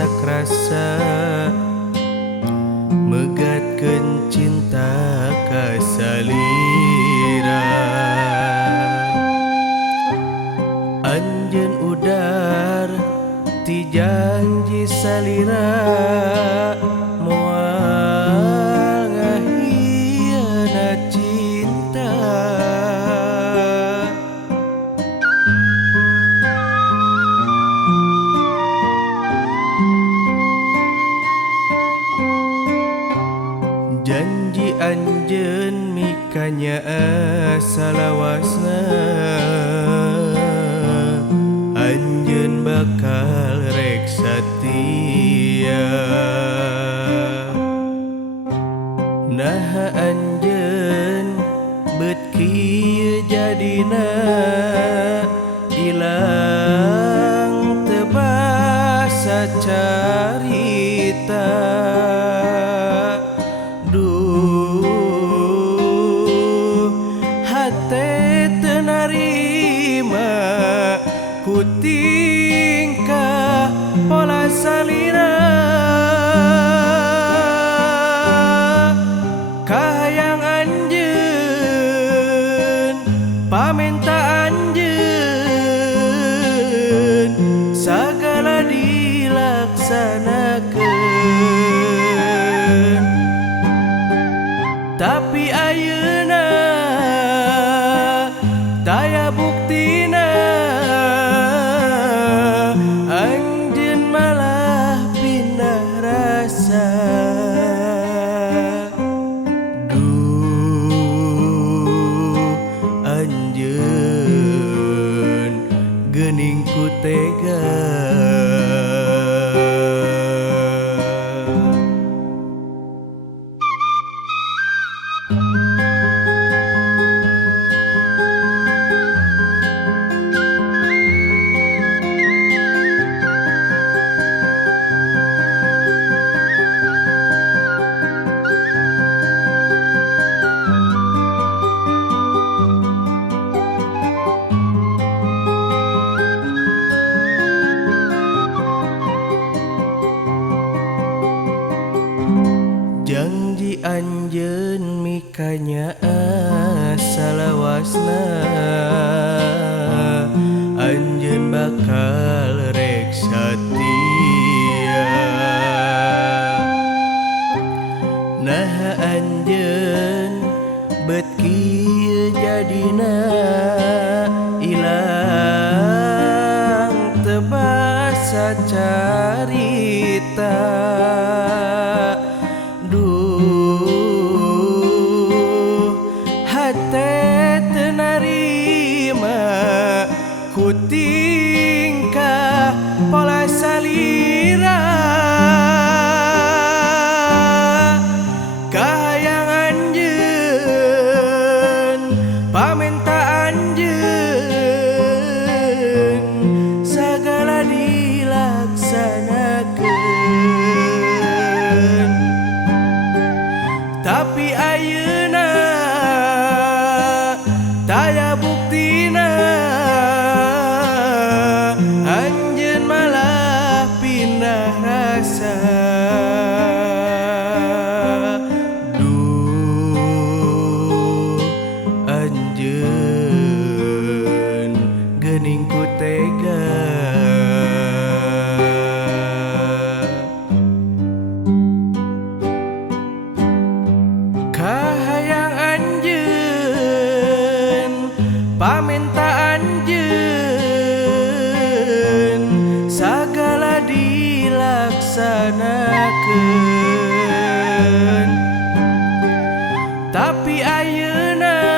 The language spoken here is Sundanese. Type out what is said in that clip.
sakrasa megatkeun cinta ka salira. Anjeun udar ti janji salira moal ngahianat cinta. Janji anjeun mikanya salawasna anjeun bakal rek satia. Naha anjeun beut kieu jadina ilang teu basa carita. Ku tingkah pola salira kahayang anjeun pamenta anjeun sagala dilaksanakeun. Tapi ayeuna daya buktina anjeun malah pindah rasa. Duh anjeun geuning ku tega. Janji anjeun mikanya salawasna anjeun bakal rek satia. Naha anjeun beut kieu jadina ilang teu basa carita. Ku tingkah pola salira kahayang anjeun pamenta anjeun sagala dilaksanakeun. Tapi ayeuna daya buktina anjeun malah pindah rasa. Duh anjeun geuning ku tega. Kahayang anjeun pamenta anjeun sagala dilaksanakeun. Tapi ayeuna